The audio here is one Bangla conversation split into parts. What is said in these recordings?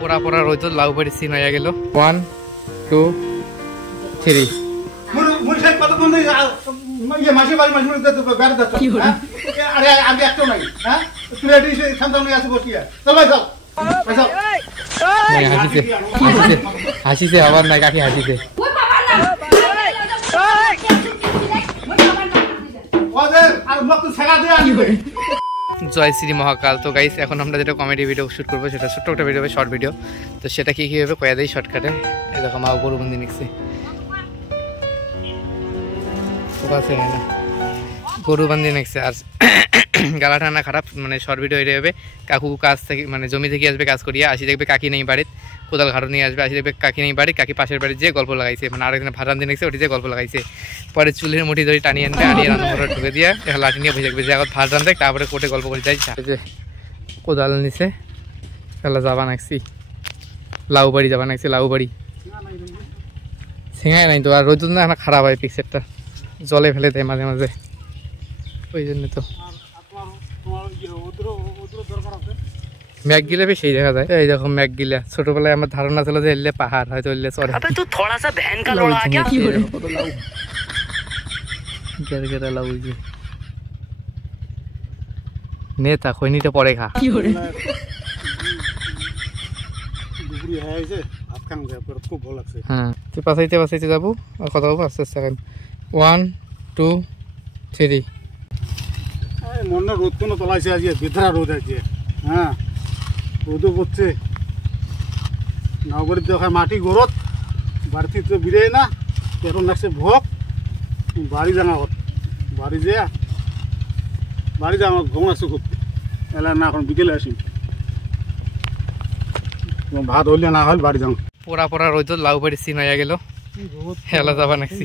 পোড়া পোড়া রইত লাউ বাড়ি সিন হয়ে গেল 1 2 3 মুরশাই কতক্ষণ ধরে ইয়ে মাসি বাড়ি মাসি বেড়ে যাচ্ছ আরে আমি একটাও নাই হ্যাঁ তুই এটি সন্তান আছে বসিয়া চল ভাই চল হাসিছে আবার নাই কাকি হাসিছে জয় শ্রী মহাকাল। তো গাইস এখন আমরা যেটা কমেডি ভিডিও শুট করবো সেটা ছোট্ট একটা ভিডিও হবে, শর্ট ভিডিও। তো সেটা কি হবে কয়া দেয় শর্টকাটে। এরকম মা গরু বন্দি নিচ্ছে না গরু বান্দি নিচ্ছে আর গালা টানা খারাপ মানে শর্ট ভিডিও এটা হবে। কাকু কাজ থেকে মানে জমি থেকে আসবে কাজ করিয়া, আসি দেখবে কাকি নেই বাড়িতে, কোদাল ঘাড়ো নিয়ে আসবে, আসি দেখবে কাকি নেই বাড়ি, কাকি পাশের বাড়ি যে গল্প লাগাইছে মানে আরেকজনে ভাত রান্ধি নিচ্ছে ওটি যে গল্প লাগাইছে। পরে চুলের মুঠি ধরে টানিয়ে আনবে, আনিয়ে রান্নাঘরে ঢুকে দিয়ে লাঠি নিয়ে ভেজে যে এখন ভাত রান্ধে তারপরে কোটে গল্প করে যাই যে কোদাল নিছে তাহলে যাবা নাকছি লাউ বাড়ি যাবা নাকছি লাউ বাড়ি সিঙাই নাই তো আর রোদ না এখন খারাপ হয় পিকচারটা জলে ফেলে দেয় মাঝে মাঝে ওই জন্য তো ম্যাগ গিলে সেই দেখা যায়। এই দেখো ম্যাগ গিলা ছোটবেলায় আমার ধারণা ছিল যে এলে পাহাড় হয়তো এলে চড়ে নেতা খৈনিটা পরে খা হ্যাঁ তুই পাশাইতে পাশাইতে যাবো আর কথা বলবো আস্তে আস্তে 1 2 3 মনে রোদ কোনো তোলাইছে আজকে বেদরা রোদ আছে হ্যাঁ রোদও পড়ছে নগরীতে ওখানে মাটি গরত বাড়িতে তো বিরে না এখন লাগছে ভোগ বাড়ি জানা বাড়ি যে বাড়ি যা আমার ঘুম আসছে খুব এলা না এখন বিকেলে আসি ভাত হইলে না হল বাড়ি যাও পোড়া পোড়া রোদ লাউ বাড়ি সিন হয়ে গেল হেলা যাবা নাকছি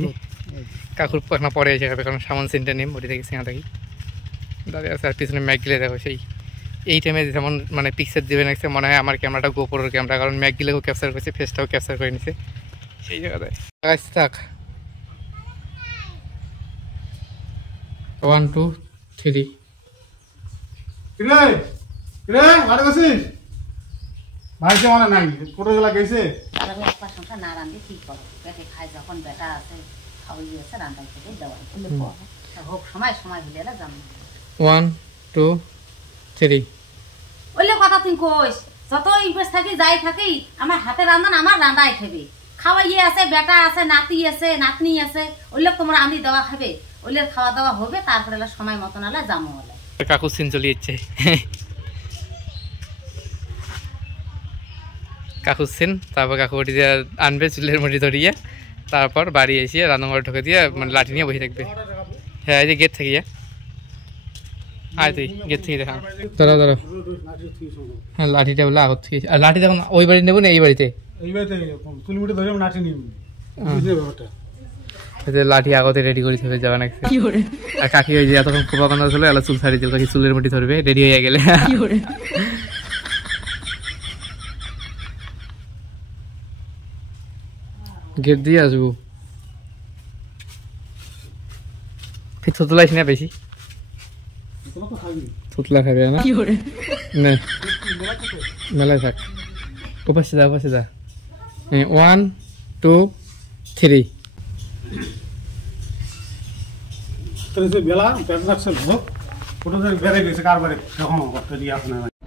কাকুর পাখনা পরে এসে যাবে কারণ সামান সিনটা নিম ওটি থেকে সিঙা থাকি দাঁড়িয়ে আছে আর পিছনে ম্যাগ গিলে দেখো সেই এই টাইমে যেমন মানে পিকচার দেবে নাকছে মনে হয় আমার ক্যামেরাটা গোপরের ক্যামেরা কারণ ম্যাগ গিলেও ক্যাপচার করেছে ফেসটাও ক্যাপচার করে নিছে সেই জায়গায় থাক 1 2 3 ভালো আছিস ভাইকে মানে নাই ছোটবেলা গেছে না রান্ধি ঠিক করো পেটে খাই যখন বেটা আছে খাওয়াই আছে রান্না থেকে দেওয়াই হোক সময় সময় হলে যাবো 1 2 3 ওইলে কথা তুই কইস যত ইবেস থাকি যাই থাকি আমার হাতে রান্না আমার রান্নাই খাবে খাওয়াই আছে বেটা আছে নাতি আছে নাতনি আছে ওইলে তোমরা আমি দেওয়া খাবে ওইলে খাওয়া দাওয়া হবে তারপরে সময় মতন হলে যাবো হলে কাকু সিন চলে যাচ্ছে কাকু সিন তারপর কাকু ওটি দিয়ে আনবে চুলের মুঠি ধরিয়ে তারপর বাড়ি এসে রান্নাঘরে ঢুকে দিয়ে মানে লাঠি নিয়ে বসে থাকবে। হ্যাঁ এই যে গেট থেকে আয় তুই গেট থেকে দেখা দাঁড়াও দাঁড়াও হ্যাঁ লাঠিটা বলে আগত থেকে আর লাঠি দেখুন ওই বাড়ি নেবো না এই বাড়িতে লাঠি আগতে রেডি করে হবে যাবে নাকি আর কাকি ওই যে এতক্ষণ খোপা বান্ধা ছিল এলা চুল ছাড়ি দিল কাকি চুলের মুঠি ধরবে রেডি হয়ে গেলে গেট দিয়ে আসবো ফির থুতলাইস না বেশি থুতলা খাবে না মেলায় থাক উপাসে যা 1 2 3 বেলা পেট লাগছে ভোগ ফটো বেড়ে গেছে কারবারে তখন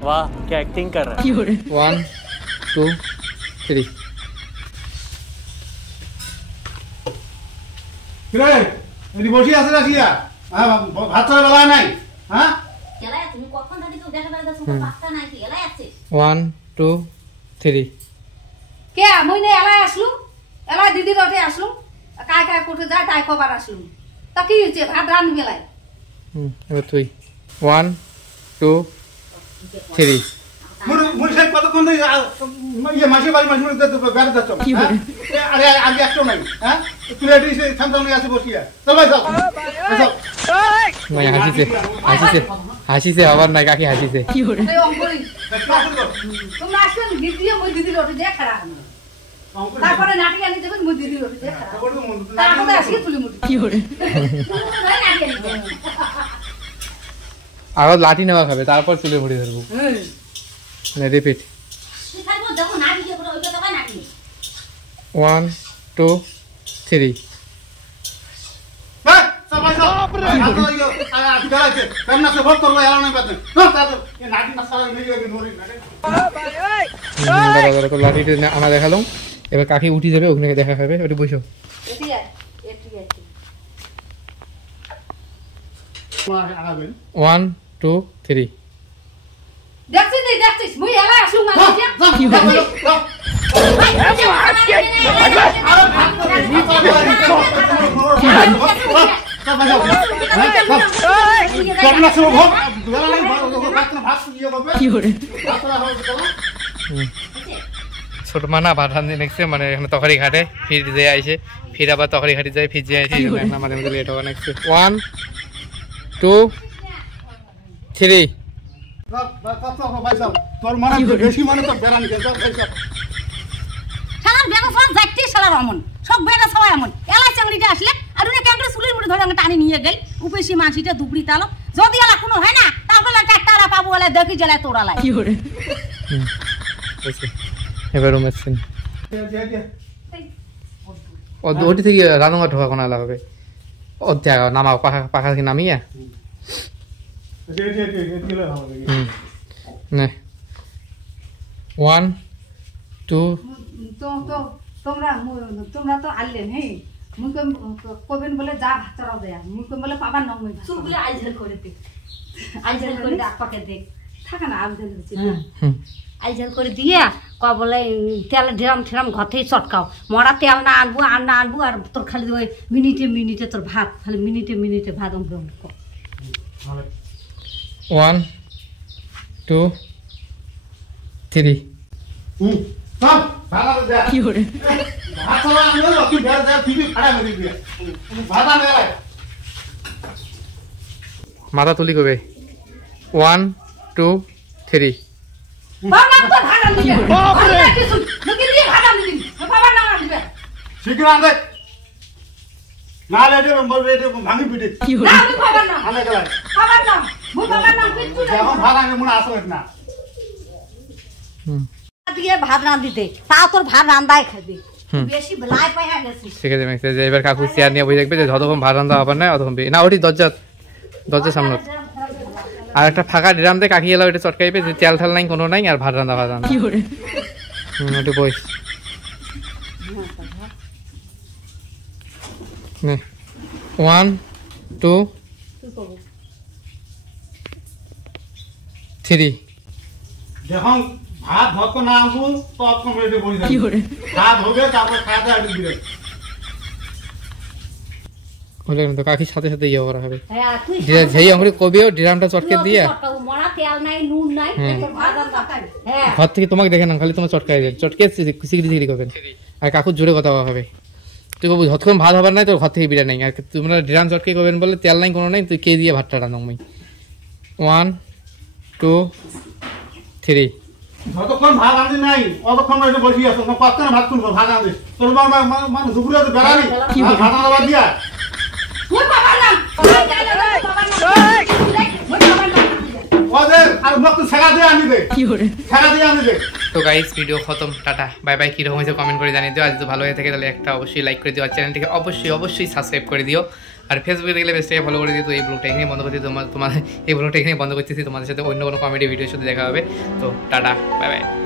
वाह क्या एक्टिंग कर रहा है 1 2 3 বসে আছে রাখিয়া ভাত ছাড়া বেলা নাই হ্যাঁ 1 2 3 কে মই নে এলাই আসলু এলাই দিদি রটে আসলু কায় কায় কোটে যায় তাই কবার আসলু তা কি হচ্ছে ভাত রান বেলায় এবার তুই 1 2 3 মুরশাই কতক্ষণ ধরে ইয়ে মাসি বাড়ি মাসি বেড়ে যাচ্ছ আরে আমি একটাও নাই হ্যাঁ তুই এটি সন্তান আছে বসিয়া চল ভাই চল হাসিছে আবার নাই কাকি হাসিছে তোমরা আসলে দিদি মই দিদি রটে যে খারাপ তারপরে নাটক আনি দেবেন মই দিদি রটে যে খারাপ তারপরে আসি তুলি মুটি কি করে আবার লাঠি নেওয়া খাবে তারপর চুলে মুড়ি ধরবো রিপিট দেখো না দিয়ে করে ওই কথা নাকি 1 2 3 হ্যাঁ সবাই বাপ রে হাত লাগিও আজ গলাইছে কেমন সে ভোট করবে এলা না পাতে না তাদের এই নাটি না সারা নিয়ে গেছে নরি নাকি দাদা লাঠিটা আনা দেখালাম এবার কাকি উঠি যাবে ওখানে দেখা হবে ওটা বসো এটি আছে এটি আছে 1 2 3 দেখছিস মুই এলা আসু মানে কেমন সে ভোট এলা না ভাত নিয়ে যাবে কি করে ছোট মানা ভাত রান্ধি নেক্সে মানে এখানে তরকারি ঘাটে ফির যে আইছে ফির আবার তরকারি ঘাটি যায় ফির যে আইছে আমাদের মধ্যে লেট হবে নেক্সে 1 2 3 তোর মানে বেশি মানে তো বেরানি কেন শালার বেগো ফোন যাইতে শালার অমন সব বেটা সবাই এমন এলাই চাংড়িটা আসলে আর উনি ক্যাংরে সুলির মুড়ি ধরে আমি টানি নিয়ে গেল উপেশি মাছিটা দুবড়ি তালো যদি এলা কোনো হয় না তারপরে টাকটালা পাবো এলা দেখি জেলা তোড়ালাই কি করে ওকে এবার রুমেছেন ওটি থেকে রানুঙ্গা ঢোকা কোনা হবে অধ্যায় নামাও পাখা পাখা কি নামিয়া নে 1 2 তোমরা তো আনলেন হ্যাঁ মুই কবেন বলে যা ভাত চড়াও দেয়া মুই কম বলে পাবার নাম চুপ বলে আইজেল করে দে আইজেল করে ডাক পাকে দে থাকে না আইজেল হচ্ছে আইজেল করে দিয়া ক বলে তেল ড্রাম ঠেরাম ঘর থেকে চটকাও মরা তেল না আনবো আর তোর খালি ওই মিনিটে মিনিটে তোর ভাত খালি মিনিটে মিনিটে ভাত অমগ্রহণ কর 1 2 3 সব ভালো দে কি করে ভাত সব আনলো তুই বের যা ফিবি খাড়া মেরে দিয়ে ভাত আনে লাই মাথা তুলি কবে 1 2 3 বাবা তো ভাত আনবি বাপ রে কিছু নকি দিয়ে ভাত আনবি বাবা না আনবে শীঘ্র আন দে না লেটে বলবে এটা ভাঙি পিটে না আমি বাবার না আনে গেলাই বাবার না মুই বাবার না কিচ্ছু না এখন ভাত আনে মনে আসলে না দিয়ে ভাত রাঁধিতে তা তোর ভাত রান্দাই খাবি বেশি ভলাই পাইয়া গেছিস ঠিক আছে মেক্সে যে এবার কাকু চেয়ার নিয়ে বসে দেখবে যে যতক্ষণ ভাত রান্না হবে না অতক্ষণ না ওটি দরজার সামনে আর একটা ফাঁকা ড্রাম দিয়ে কাকি এলা ওইটা চটকাইবে যে তেল ঠাল নাই কোনো নাই আর ভাত রান্না কি করে ওটি বইস নে 1 2 3 যখন ভাত ভক্ত না আনবো তখন রেডি বলি কি করে ভাত হবে তারপর খাওয়া দাওয়া দিবে ওলে তো কাকির সাথে সাথে ইয়ে করা হবে হ্যাঁ তুই যেই আমরা কবিও ড্রামটা চটকে দিয়ে মরা তেল নাই নুন নাই তোর ভাত রান্না হ্যাঁ ঘর থেকে তোমাকে দেখে না খালি তোমার চটকাই দেয় চটকে সিগড়ি করবেন আর কাকুর জোরে কথা হবে তুই বাবু যতক্ষণ ভাত হবার নাই তোর ঘর থেকে বিড়া নাই আর তোমরা ড্রাম চটকে করবেন বলে তেল নাই কোনো নাই তুই কে দিয়ে ভাতটা রান্না 1 2 3 যতক্ষণ ভাত আনতে নাই অতক্ষণ এসে বসি আছো না পাঁচটা ভাত তুলবো ভাত আনতে তোর মানে দুপুরে তো বেড়ানি ভাত আনবা দিয়া ওই বাবার নাম ওদের আর মত ছেড়া দিয়ে আনি দে কি করে ছেড়া দিয়ে আনি দে তো গাইস ভিডিও খতম টাটা বাই বাই কিরকম হয়েছে কমেন্ট করে জানিয়ে দিও আর যদি ভালো হয়ে থাকে তাহলে একটা অবশ্যই লাইক করে দিও আর চ্যানেলটিকে অবশ্যই সাবস্ক্রাইব করে দিও আর ফেসবুকে দেখলে বেস্টটাকে ফলো করে দিও তো এই ব্লগটা এখানে বন্ধ করছি তোমার এই ব্লগটা এখানে বন্ধ করতেছি তোমাদের সাথে অন্য কোনো কমেডি ভিডিওর সাথে দেখা হবে তো টাটা বাই বাই